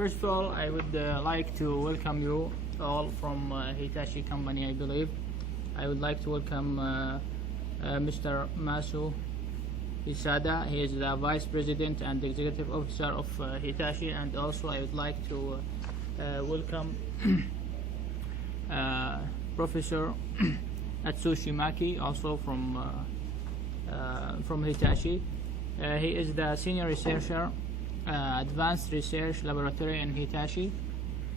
First of all, I would like to welcome you all from Hitachi company, I believe. I would like to welcome Mr. Masu Isada. He is the Vice President and Executive Officer of Hitachi, and also I would like to welcome Professor Atsushi Maki, also from Hitachi. He is the Senior Researcher, Advanced Research Laboratory in Hitachi,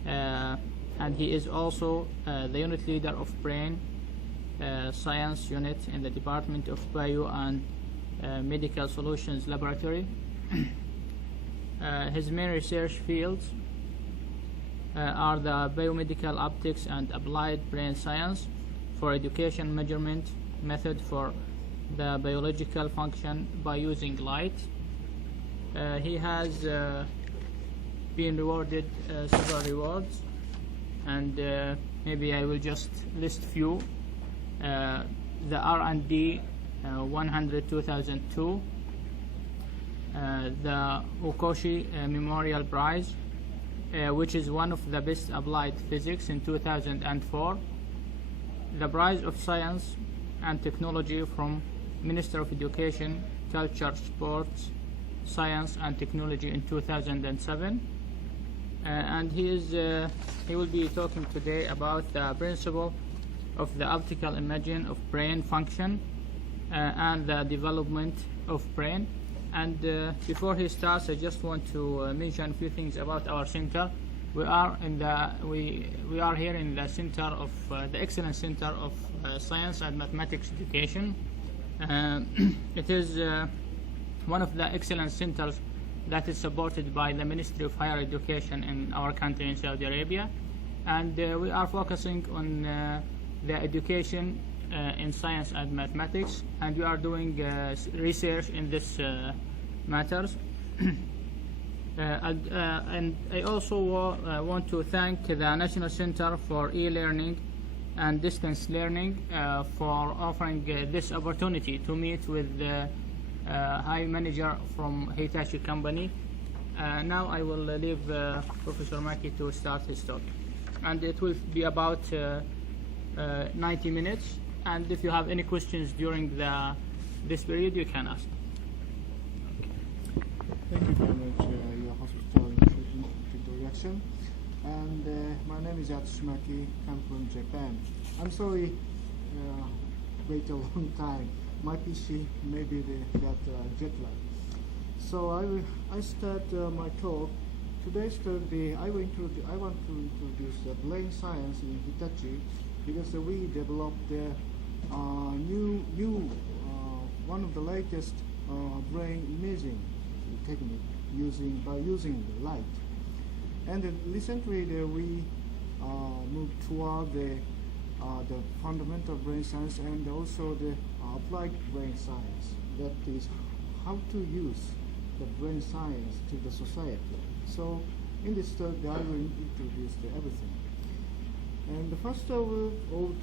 and he is also the Unit Leader of Brain Science Unit in the Department of Bio and Medical Solutions Laboratory. His main research fields are the biomedical optics and applied brain science for education measurement method for the biological function by using light. He has been rewarded several rewards, and maybe I will just list few. The R&D 100 2002, the Okoshi Memorial Prize, which is one of the best applied physics in 2004, the Prize of Science and Technology from Minister of Education, Culture, Sports, Science and Technology in 2007, and he will be talking today about the principle of the optical imaging of brain function and the development of brain. And before he starts, I just want to mention a few things about our center. We are here in the center of the Excellence Center of Science and Mathematics Education. It is one of the excellence centers that is supported by the Ministry of Higher Education in our country in Saudi Arabia, and we are focusing on the education in science and mathematics, and we are doing research in this matters. And I also want to thank the National Center for E-Learning and Distance Learning for offering this opportunity to meet with the High Manager from Hitachi Company. Now I will leave Professor Maki to start his talk, and it will be about 90 minutes, and if you have any questions during this period, you can ask. Thank you very much, your hospital introduction. And my name is Atsushi Maki. I'm from Japan. I'm sorry, wait a long time. My PC maybe got jet lag. So I start my talk. Today's talk, I want to introduce brain science in Hitachi, because we developed one of the latest brain imaging technique by using the light. And recently we moved toward the fundamental brain science and also the applied brain science. That is how to use the brain science to the society. So in this talk, I will introduce everything. And the first of all,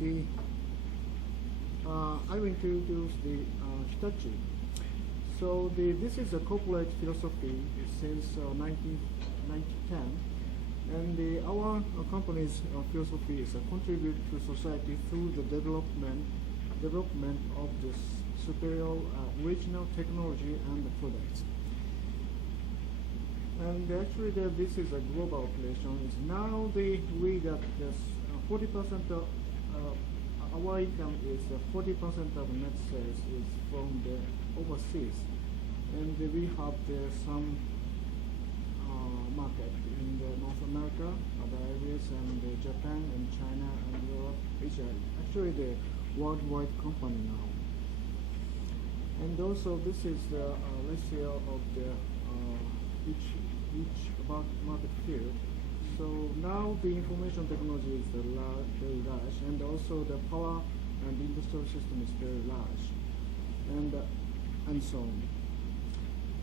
I will introduce the Hitachi. So this is a corporate philosophy since 1910, and our company's philosophy is contribute to society through the development of the superior original technology and the products. And actually, this is a global operation. Now we got this 40% of our income is 40% of net sales is from the overseas, and we have some market in the North America, other areas, and Japan and China and Europe, Asia. Actually, the worldwide company now. And also, this is the ratio of the each about market field. So now the information technology is very large, and also the power and the industrial system is very large, and so on.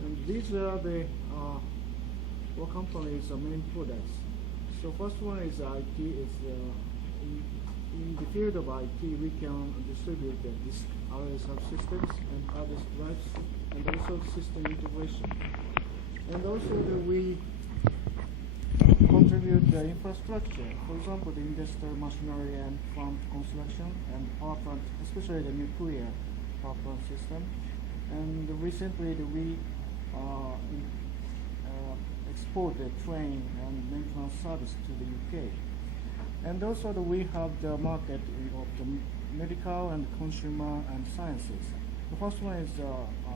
And these are the our company's main products. So first one is IT. Is in the field of IT, we can distribute this array subsystems and other drives, and also system integration. And also we the infrastructure. For example, the industrial machinery and plant construction and power plant, especially the nuclear power plant system. And recently we export the train and maintenance service to the UK. And also we have the market of the medical and consumer and sciences. The first one is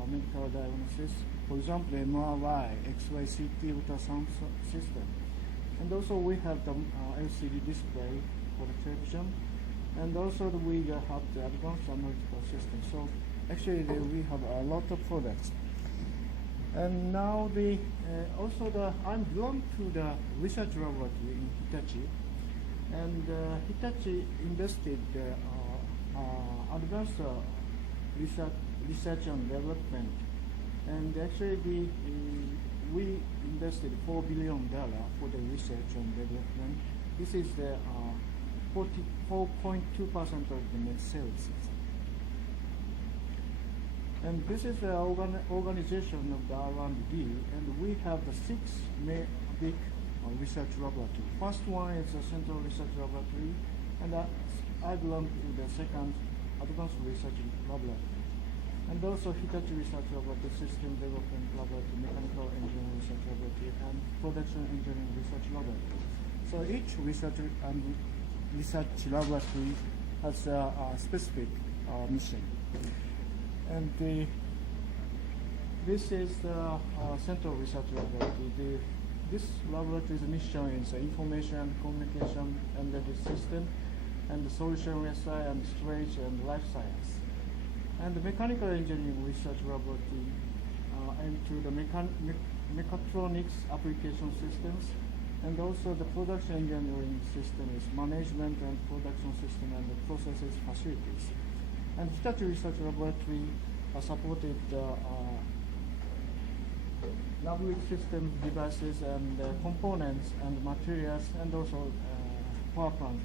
medical diagnosis. For example, MRI, X-ray, CT, ultrasound system. And also we have the LCD display for the television. And also we have the advanced analytical system. So actually we have a lot of products. And now I belong to the research laboratory in Hitachi. And Hitachi invested advanced research and development. And actually we invested $4 billion for the research and development. This is the 4.2% of the net sales. And this is the organization of the R&D, and we have the 6 big research laboratories. First one is the Central Research Laboratory, and I belong to the second Advanced Research Laboratory. And also Hitachi Research Laboratory, System Development Laboratory, Mechanical Engineering Research Laboratory, and Production Engineering Research Laboratory. So each research laboratory has a specific mission. And this is the Central Research Laboratory. This laboratory's mission is information and communication embedded system, and the solution research and storage and life science. And the Mechanical Engineering Research Laboratory into the mechatronics application systems, and also the production engineering system is management and production system and the processes facilities. And Hitachi Research Laboratory supported Navic system devices and components and materials, and also power plant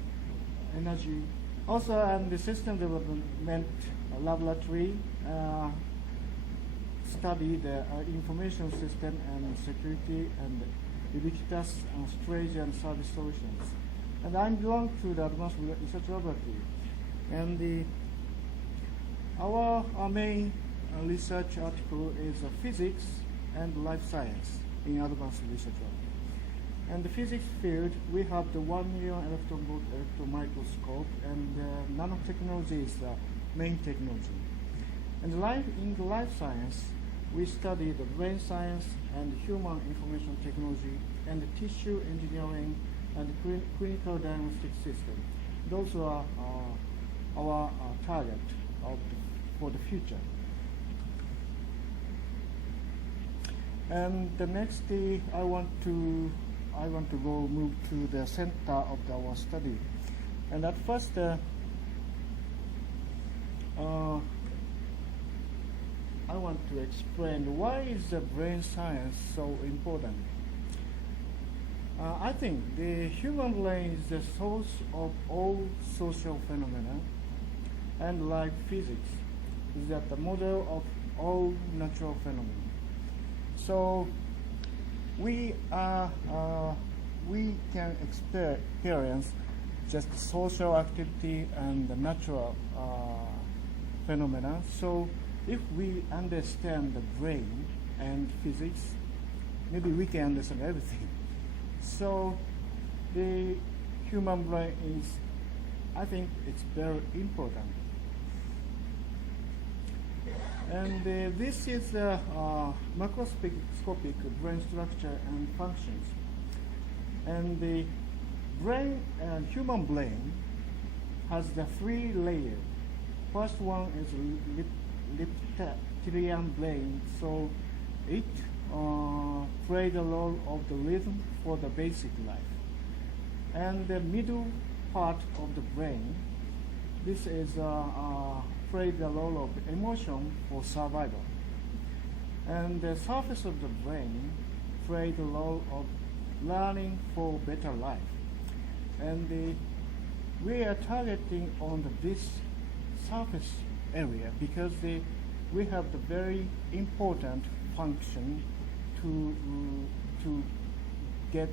energy. Also, the system development laboratory study the information system and security and ubiquitous storage and service solutions. And I belong to the Advanced Research Laboratory. And our main research article is physics and life science in Advanced Research Laboratory. And the physics field, we have the 1 million electron volt electron microscope, and nanotechnology is the main technology. And in the life science, we study the brain science and human information technology and the tissue engineering and the clinical diagnostic system. Those are our target for the future. And the next day, I want to move to the center of our study. And at first, I want to explain why is the brain science so important. I think the human brain is the source of all social phenomena, and like physics, is that the model of all natural phenomena. So we can experience just social activity and the natural phenomena. So if we understand the brain and physics, maybe we can understand everything. So the human brain is, I think it's very important. And this is the macroscopic brain structure and functions. And the brain, human brain, has the 3 layers. First one is reptilian brain, so it plays the role of the rhythm for the basic life. And the middle part of the brain, this is play the role of emotion for survival. And the surface of the brain play the role of learning for better life. And we are targeting on this surface area because we have the very important function to get